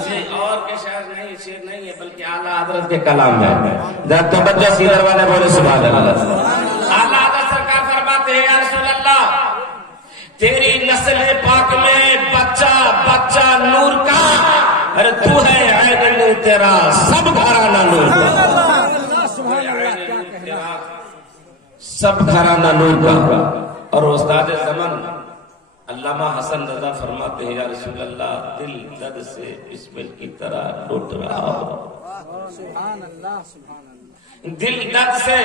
اور کے شعر نہیں، شعر نہیں ہے بلکہ اعلیٰ حضرت کے کلام ہے. ذرا توجہ سیدھر والے بولے سبحان اللہ. اعلیٰ حضرت سرکار فرماتے ہیں یا رسول اللہ تیری نسل پاک میں بچہ بچہ نور کا، ارے تو ہے عین نور تیرا سب گھرانہ نور کا، سب گھرانہ نور کا. اور استاد زمن علامہ حسن رضا فرماتے ہیں یا رسول اللہ دل درد سے بسمل کی طرح لٹ رہا ہو، دل درد سے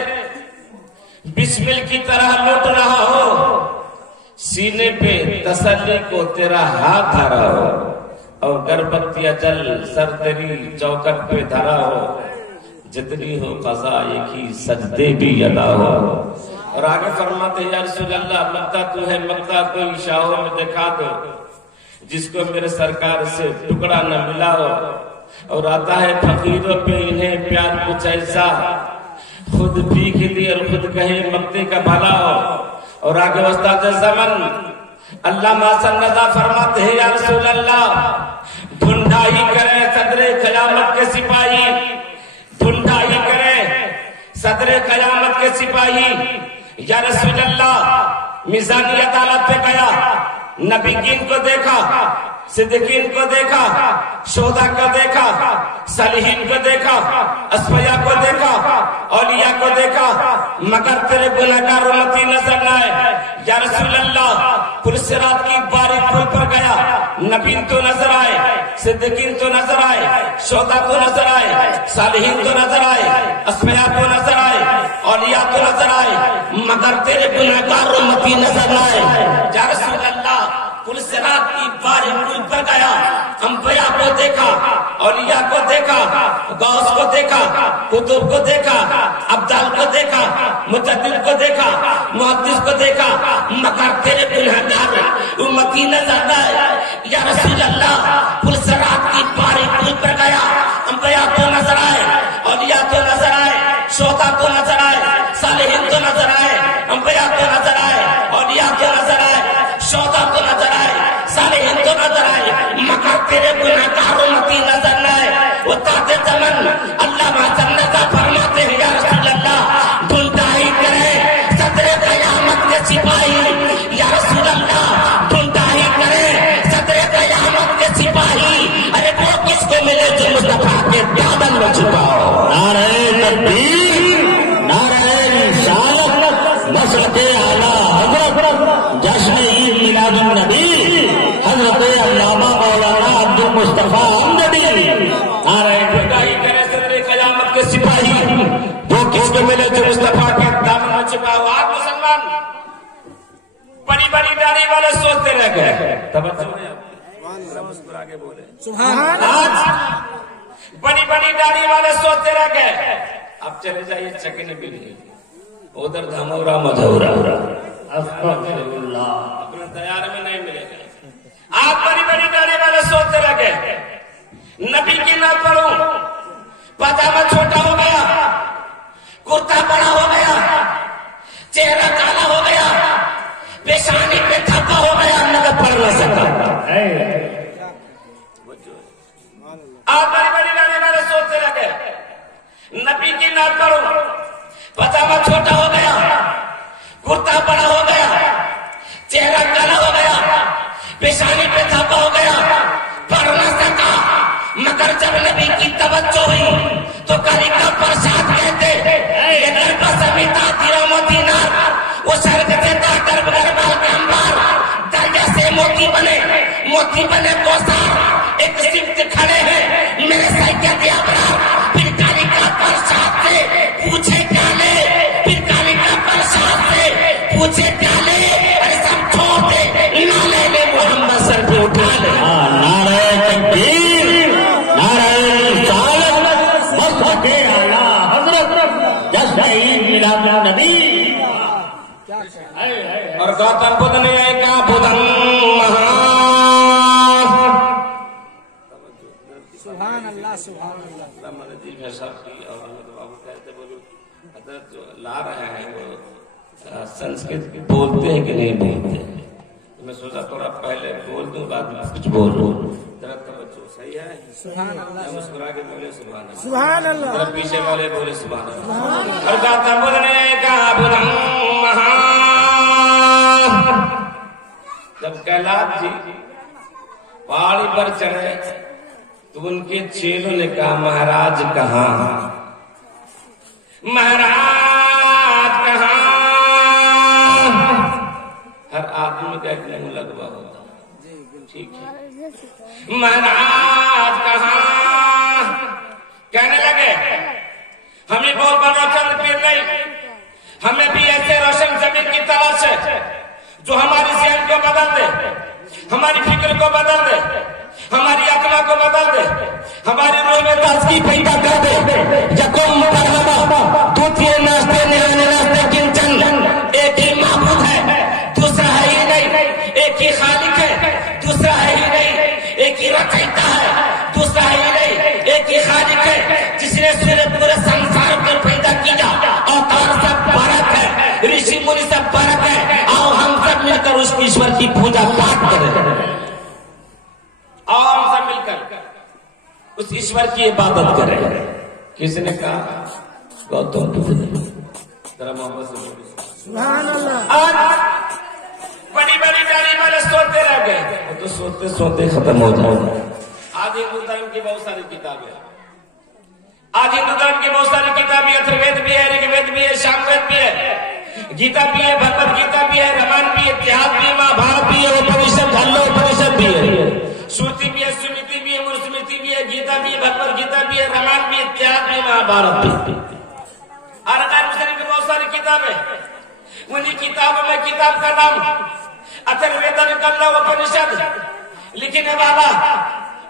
بسمل کی طرح لٹ رہا ہو، سینے پہ تسلی کو تیرا ہاتھ دھرا ہو، اور گربتی اجل سر تیری چوکٹ پہ دھرا ہو، جتنی ہو قضا ایک ہی سجدے بھی ادا ہو. اور آگے فرماتے ہیں یا رسول اللہ مکتا تو ہے مکتا کوئی شاہوں میں دکھا دو جس کو میرے سرکار سے ٹکڑا نہ ملا ہو. اور آتا ہے فقیروں پہ انہیں پیار کچھ ایسا خود بھیک لی اور خود کہے مکتے کا بھلا ہو. اور آگے استاد زمن علامہ حسن رضا فرماتے ہیں یا رسول اللہ ڈھونڈائی کرے صدر قیامت کے سپاہی، ڈھونڈائی کرے صدر قیامت کے سپاہی. یا رسول اللہ میزانی عدالت پہ گیا، نبیین کو دیکھا، صدیقین کو دیکھا، شہداء کو دیکھا، صالحین کو دیکھا، اصفیاء کو دیکھا، اولیاء کو دیکھا، مگر تیرے گناہگار امتی نظر نہ آئے. یا رسول اللہ پل صراط کی باریک پل پر گیا، نبیین تو نظر آئے، صدیقین تو نظر آئے، شہداء تو نظر آئے، صالحین تو نظر آئے، اصفیاء تو نظر آئے، اولیاء تو نظر آئے، مگر تیرے گناہگار امتی نظر نہ آئے. یا رسول اللہ پل صراط کی باریک پل پر گیا، انبیاء کو دیکھا، اولیاء کو دیکھا، غوث کو دیکھا، قطب کو دیکھا، ابدال کو دیکھا، مجدد کو دیکھا، محدث کو دیکھا، مگر تیرے گناہگار امتی نظر نہ آئے. یا رسول اللہ پل صراط کی باریک پل پر گیا، انبیاء کو نظر آئے، اولیاء کو نظر آئے، شہداء کو نظر آئے، صالحین کو نظر آئے، انبیاء کو نظر آئے، اولیاء کو نظر آئے، شہداء کو نظر آئے، صالحین کو نظر آئے، مگر تیرے گناہگار امتی نظر نہ آئے. وہ تاج زمن علامہ حسن رضا فرماتے ہیں یا رسول اللہ ڈھونڈائی کرے صدر قیامت کے سپاہی. یا رسول اللہ ڈھونڈائی کرے صدر قیامت کے سپاہی، ارے وہ کس کو ملے جو مصطفیٰ کے دامن میں چھپا ہو. نعرہ تکبیر، نعرہ رسالت، نصرت اعلیٰ حضرت جشن عید میلاد النبی حضرت علامہ مولانا عبد المصطفیٰ احمدی. نعرہ ڈھونڈائی کرے صدر قیامت کے سپاہی، وہ کس کو ملے جو مصطفیٰ کے دامن میں چھپا ہو. آج مسلمان بڑی بڑی داڑھی والے سوچتے رہ گئے، توجہ ہے آگے بولے آج بڑی بڑی داڑھی والے سوچتے رہ گئے. اب چلے جائیے چکنے بھی نہیں، ادھر دھمورا مدھورا اپنے تیار میں نہیں ملے گا. آپ بڑی بڑی داڑھی والے سوچتے رہ گئے نبی کی نہ پڑھوں، پاجامہ چھوٹا ہو گیا، کرتا بڑا ہو گیا، چہرہ کالا ہو گیا، پیشانی پہ تھپا ہو گیا، نہ پڑھ نہ سکا. آپ بڑی بڑی داڑھی والے سوچتے رہ گئے نبی کی نہ پڑھوں، پاجامہ چھوٹا ہو گیا، کرتا بڑا ہو گیا، چہرہ کالا ہو گیا، پیشانی پہ تھپا ہو گیا، پڑھ نہ سکا. مگر جب نبی کی توجہ ہوئی تو کلی کا پرساد کہتے یہ دربہ سمیتا درہم و دینار، وہ سرگ سے دا درب گربال کے انبار، دریا سے موتی بنے کوثر، ایک سمت کھڑے ہیں میرے سید ابرار. پھر کلی کا پرساد سے پوچھے کالے، پھر کلی کا پرساد سے پوچھے کالے، ارے سب چھوڑ دے نالے میں محمد سر پہ اٹھا لے. نعرہ تکبیر، نعرہ رسالت، نصرت اعلیٰ حضرت جشن عید میلاد النبی. اور گوتم بدھ نے ایکا بدھن مہا. سبحان اللہ سبحان اللہ. حضرت جو لا رہے ہیں وہ سنسکرت بولتے ہیں کہ نہیں بولتے ہیں. میں سوچا تھوڑا پہلے بول دوں بعد میں کچھ بولوں. ذرا توجہ صحیح ہے. مسکرا کے بولے سبحان اللہ. سبحان اللہ. ذرا پیچھے والے بولے سبحان اللہ. اور گاتا بولنے کا برہم. جب کیلاش جی پہاڑی پر چڑھے تو ان کے چیلوں نے کہا مہاراج کہاں؟ مہاراج کہاں؟ ہر آدمی کا ایک منہ لگوا ہوتا ہے. ٹھیک ہے. مہاراج کہاں؟ کہنے لگے ہمیں بہت بڑا چند پیر نہیں، ہمیں بھی ایسے روشن زمین کی تلاش ہے جو ہماری ذہن کو بدل دے، ہماری فکر کو بدل دے، ہماری آتما کو بدل دے، ہماری روح میں تازگی پیدا کر دے. یکم مرحبا دوتیے ناشتے نہانے ناشتے کنچن. ایک ہی معبود ہے، دوسرا ہے ہی نہیں. ایک ہی خالق ہے، دوسرا ہے ہی نہیں. ایک ہی رچیتا ہے، دوسرا ہے ہی نہیں. ایک ہی خالق ہے جس نے پورے سنسار کو پیدا کیا. اوتار سب فرق ہے، رشی منی سب فرق ہے. آؤ ہم سب مل کر اس ایشور کی پوجا پاٹ کریں. آؤ ہم سب مل کر اس ایشور کی عبادت کریں. کس نے کہا؟ گوتم بدھ نے. ذرا محبت سے بولے سبحان اللہ. آج بڑی بڑی ڈالی والے سوتے رہ گئے، وہ تو سوتے سوتے ختم ہو جائے. آج ہندو دھرم کی بہت ساری کتابیں، آج ہندو دھرم کی بہت ساری کتابیں، اتھروید بھی ہے، رگ وید بھی ہے، شام وید بھی ہے، گیتا بھی ہے، بھگوت گیتا بھی ہے، رمان بھی ہے، اتحاد بھی ہے، مہابھارت بھی ہے، اپنشد دھلو اپنشد بھی ہے، شروتی بھی ہے، سمرتی بھی ہے، منوسمرتی بھی ہے، گیتا بھی ہے، بھگوت گیتا بھی ہے، رمان بھی ہے، اتحاد بھی ہے، مہابھارت بھی ہے. اور غیر مسلم کی بہت ساری کتابیں. انہیں کتابوں میں کتاب کا نام اتھروید کلو اپنشد لکھنے والا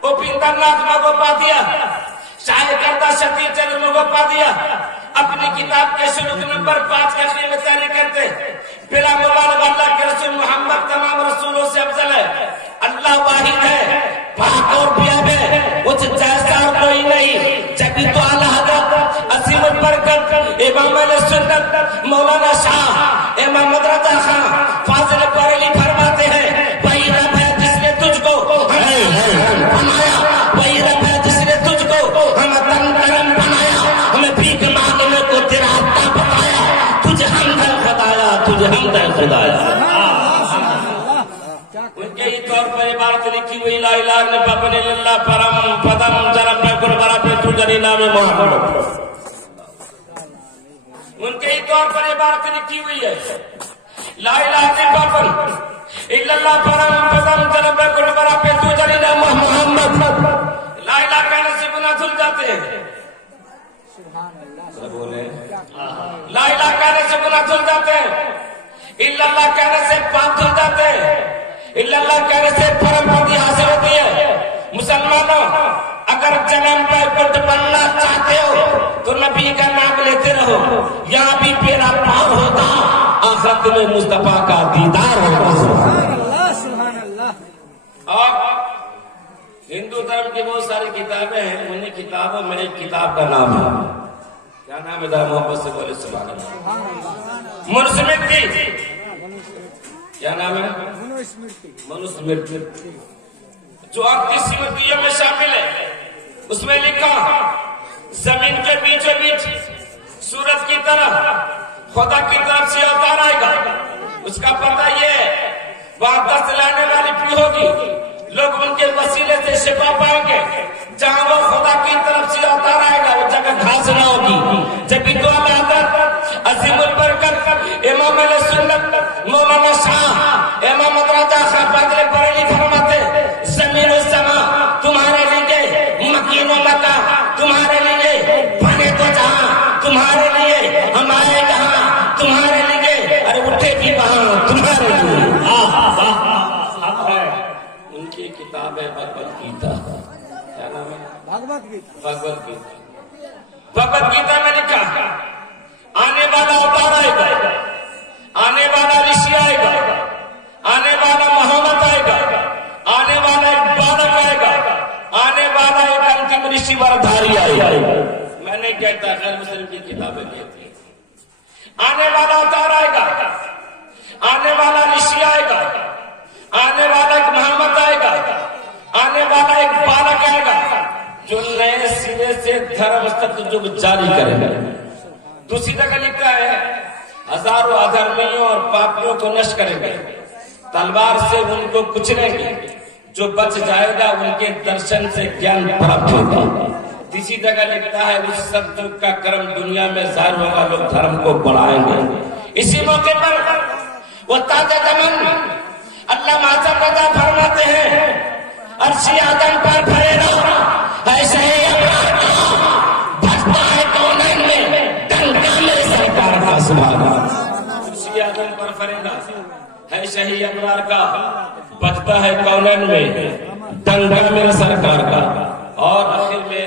اپیندر ناتھ مگوپادھیا، شائع کردہ ستی چندر مگوپادھیا اپنی کتاب کے شروع نمبر 5 کے میں تیاری کرتے. بلا مبالغہ اللہ کے رسول محمد تمام رسولوں سے افضل ہے. اللہ واحد ہے، پاک اور پیاب ہے، اس جیسا کوئی نہیں. جبھی تو اعلیٰ حضرت عظیم البرکت امام اہل سنت مولانا شاہ امام رضا خان فاضل بریلوی فرماتے ہیں وہی رب ہے جس نے تجھ کو بنایا، وہی رب ہے جس نے تجھ کو ہم تن کرم بنایا، ہمیں بھیک مانگنے کو تیرا راستہ بتایا، تجھے ہمدرد خدایا، تجھے ہمدرد خدایا. ان کے ہی طور پر عبارت لکھی ہوئی لا الہ الا بابن اللہ پرم پدم جرم پہ قربرا پہ تو جنی نام محمد. ان کے ہی طور پر عبارت لکھی ہوئی ہے لا الہ الا اللہ پرم پدم جرم پہ قربرا پہ تو جنی نام محمد. لا الہ کہنے سے گناہ دھل جاتے ہیں. لا الہ کہنے سے گناہ دھل جاتے ہیں. الا اللہ کہنے سے پاپ دھل جاتے ہیں. الا اللہ کہنے سے پرم پدی حاصل ہوتی ہے. مسلمانوں اگر جنم پہ کٹ بننا چاہتے ہو تو نبی کا نام لیتے رہو، یہاں بھی پیرا پار ہوگا، آخرت میں مصطفیٰ کا دیدار ہوگا. سبحان اللہ. اور ہندو دھرم کی بہت ساری کتابیں ہیں. انہیں کتابوں میں ایک کتاب کا نام ہے، کیا نام ہے؟ ذرا محبت سے بولے سبحان اللہ. منوسمرتی. کیا نام ہے؟ منوسمرتی، جو 38 سمرتیوں میں شامل ہے. اس میں لکھا زمین کے بیچوں بیچ سورج کی طرح خدا کی طرف سے اوتار آئے گا. اس کا پتہ یہ ہے وہاں دست لانے والی بھی ہوگی، لوگ ان کے وسیلے سے شفا پائیں گے. جہاں وہ خدا کی طرف سے اوتار آئے گا وہ جگہ گھاس نہ ہوگی. جبھی تو حضرت عظیم البرکت امام اہل سنت مولانا شاہ امام رضا خان فاضل بریلوی فرماتے زمین و سما تمہارے لیے، مکین و مکہ تمہارے لیے، بنے تو جہاں تمہارے لیے، ہمارے جہاں تمہارے لیے، ارے اٹھے کی وہاں تمہارے لیے. ان کی کتاب ہے بھگوت گیتا. کیا نام ہے؟ بھگوت گیتا. بھگوت گیتا. بھگوت گیتا میں لکھا آنے والا اوتار آئے گا، آنے والا رشی آئے گا، آنے والا محمد آئے گا، آنے والا ایک بالک آئے گا، آنے والا ایک انتم رشی وردھاری آئے گا. میں نہیں کہتا، غیر مسلم کی کتابیں کہتی ہیں. آنے والا اوتار آئے گا، آنے والا رشی آئے گا، آنے والا ایک محمد آئے گا، آنے والا ایک بالک آئے گا، جو نئے سرے سے دھرم ستیہ جاری کرے گا. دوسری جگہ لکھا ہے ہزاروں ادھرمیوں اور پاپیوں کو نشٹ کریں گے, تلوار سے ان کو کچلیں گے, جو بچ جائے گا ان کے درشن سے گیان پراپت ہوگا. تیسری جگہ لکھتا ہے اس ستیہ کا کرم دنیا میں ظاہر ہوگا, لوگ دھرم کو بڑھائیں گے. اسی موقع پر وہ تاج دمن اللہ معظم رضا فرماتے ہیں عرش آدم پر پھرے گا ایسے ہی بھٹتا ہے کونین میں ڈنکا میرے سرکار کا. سبحان اللہ. عرش آدم پر پھرے گا ایسے ہی ابرار کا بجتا ہے کونین میں ڈنکا میرے سرکار کا. اور آخر میں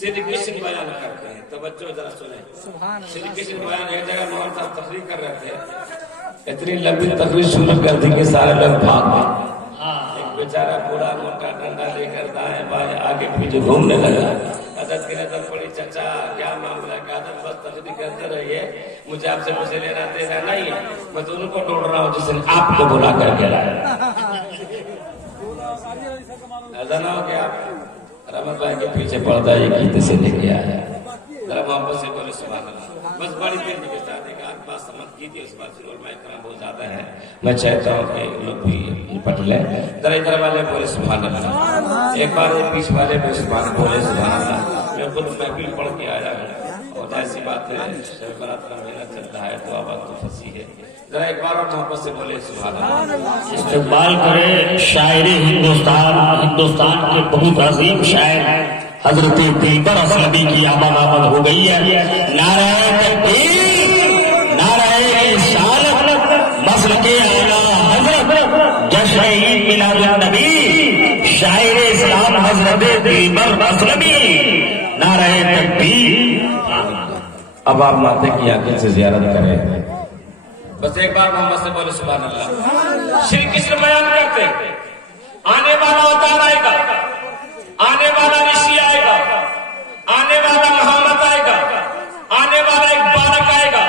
شری کرشن بیان کرتے ہیں, توجہ ذرا سنیں. شری کرشن بیان ایک جگہ مولانا صاحب تقریر کر رہے تھے, اتنی لمبی تقریر شروع کر دی کہ سارے لوگ بھاگ گئے. ایک بیچارہ بوڑھا موٹا ڈنڈا لے کر دائیں بائیں آگے پیچھے گھومنے لگا. حضرت کی نظر پڑی, چچا کیا معاملہ ہے؟ کہ حضرت بس تقریر کرتے رہیے, مجھے آپ سے مجھے لینا دینا نہیں ہے, میں تو ان کو ڈھونڈ رہا ہوں جس نے آپ کو بلا کر کے لایا. ایسا نہ ہو کہ آپ رحمت بھائی کے پیچھے پڑتا ہے یہ گیتے سے لے کے آیا. ذرا محبت سے بولے سبحان اللہ. بس بڑی دیر کے ساتھ ایک آدھ بات سمجھ کی تھی, اس بات سے اور میں اتنا بہت زیادہ ہے, میں چاہتا ہوں کہ لوگ بھی پٹ لیں. ذرا ادھر والے بولے سبحان اللہ, ایک بار ایک بیچ والے بھی سبحان بولے سبحان اللہ. میں خود محفل پڑھ کے آیا ہوں, اور ایسی بات ہے شب برات کا مہینہ چلتا ہے تو آواز تو پھنسی ہے. ذرا ایک بار اور محبت سے بولے سبحان اللہ. استقبال کرے شاعر ہندوستان کے بہت عظیم شاعر حضرت دلبر اسلمی کی آمد ہو گئی ہے. نعرہ تکبیر, نعرہ رسالت, مسلک اعلیٰ حضرت جشن عید میلاد النبی شاعر اسلام حضرت دلبر اسلمی. نعرہ تکبیر. اب آپ ماتے کی آنکھیں سے زیارت کریں. بس ایک بار محمد سے بولے سبحان اللہ. شری کرشن بیان کرتے آنے والا اوتار آئے گا, آنے والا رشی آئے گا, آنے والا محمد آئے گا, آنے والا ایک بالک آئے گا,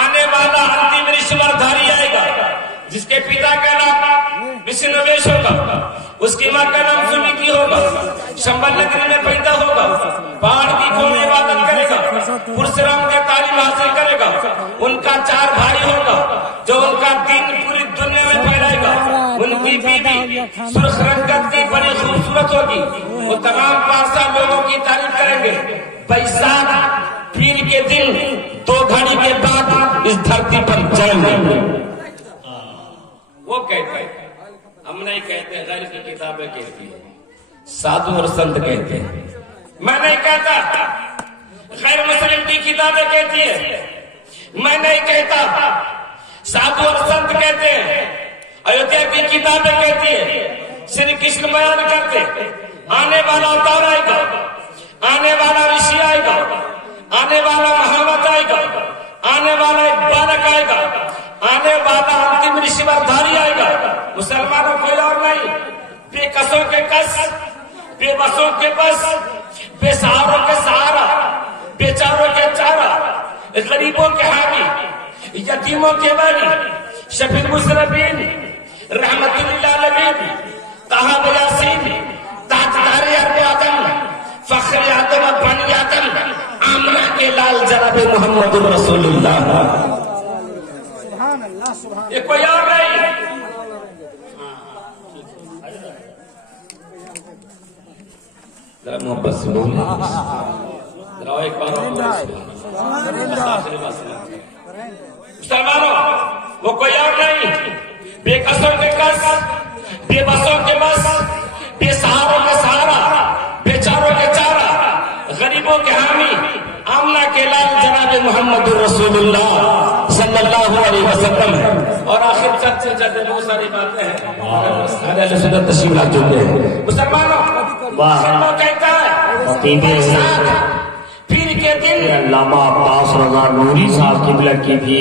آنے والا انتم رشور دھاری آئے گا جس کے پتا کا نام وشنویش ہوگا, اس کی ماں کا نام سمیتی ہوگا, شمبل نگری میں پیدا ہوگا, پہاڑ کی قوم عبادت کرے گا, پرشرام کا تعلیم حاصل کرے گا, ان کا 4 بھائی ہوگا جو ان کا دین پوری دنیا میں پھیلائے گا, ان کی بیوی سرخ رنگت کی بڑی خوبصورت ہوگی, وہ تمام پارسا لوگوں کی تعریف کریں گے. بیساکھ پیر کے دن 2 گھڑی کے بعد اس دھرتی پر جائیں گے. وہ کہتے ہیں, ہم نہیں کہتے, غیر کی کتابیں کہتی ہیں, سادھو اور سنت کہتے ہیں. میں نہیں کہتا غیر مسلم کی کتابیں کہتی ہیں, میں نہیں کہتا سادھو اور سنت کہتے ہیں, ایودھیا کی کتابیں کہتی ہیں. شری کرشن بیان کرتے آنے والا اوتار آئے گا, آنے والا رشی آئے گا, آنے والا محمد آئے گا, آنے والا ایک بالک آئے گا, آنے والا انتم رشور دھاری آئے گا. مسلمانوں کوئی اور نہیں, بے کسوں کے کس, بے بسوں کے بس, بے سہاروں کے سہارا, بے چاروں کے چارہ, غریبوں کے حامی, یتیموں کے والی, شفیع المذنبین, رحمت للعالمین, طٰہٰ یاسین, تاجدار ارب آدم, فخر آدم بنی آدم, آمنہ کے لال جناب محمد رسول اللہ. یہ کوئی اور نہیں. ذرا محبت سے بولیں, ذرا ایک بار مسلمانوں, وہ کوئی اور نہیں, بے کسوں کے کس, بے بسوں کے بس, بے سہاروں کے سہارا, بے چاروں کے چارہ, غریبوں کے حامی, آمنہ کے لال جناب محمد رسول اللہ صلی اللہ علیہ وسلم ہے. اور آخر چرچے چلتے بہت ساری باتیں ہیں, سنت تشریف لا چکے ہیں. مسلمانوں وہ کہتا ہے پیر کے دن علامہ عباس رضا نوری صاحب قبلہ کی بھی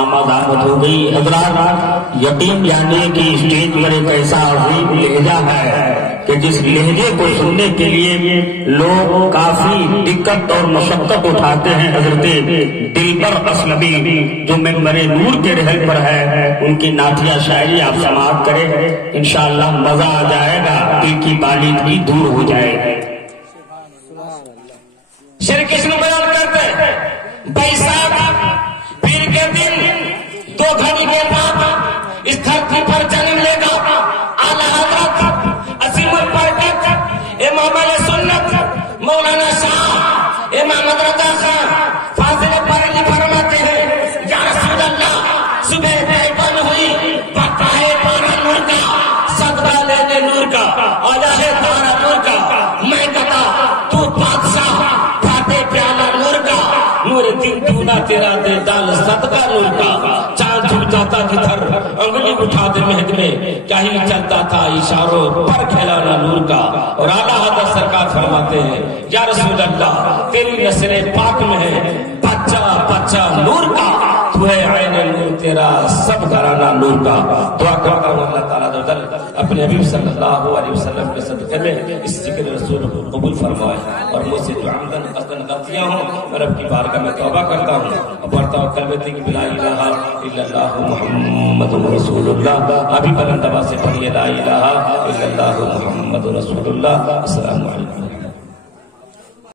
آمد ہو گئی. حضرات یقین جانے کی اسٹیج پر ایک ایسا عظیم لہجہ ہے کہ جس لہجے کو سننے کے لیے لوگ کافی دقت اور مشقت اٹھاتے ہیں. حضرت دلبر اسلمی جو منبر نور کے رحل پر ہے, ان کی نعتیہ شاعری آپ سماعت کریں, انشاءاللہ مزہ آ جائے گا, دل کی بالیدگی دور ہو جائے گی. تیرا دے دال صدقہ نور کا، چاند جھک جاتا جدھر انگلی اٹھا دے مہد میں، کیا ہی چلتا تھا اشاروں پر کھلانا نور کا۔ اور اعلیٰ حضرت سرکار فرماتے ہیں یا رسول اللہ تیری نسل پاک میں ہے بچہ بچہ نور کا، تو ہے عین نور تیرا سب گھرانہ نور کا۔ دعا کرتا ہوں اللہ تعالیٰ عزوجل اپنے حبیب صلی اللہ علیہ وسلم کے صدقے میں اس ذکر رسول کو قبول فرمائے، اور مجھ سے جو عمدن قصدن غلطیاں ہوں میں رب کی بارگاہ میں توبہ کرتا ہوں اور پڑھتا ہوں کلمہ کہ لا الہ الا اللہ محمد رسول اللہ۔ ابھی بلند آواز سے پڑھیے لا الہ الا اللہ محمد رسول اللہ۔ السلام علیکم۔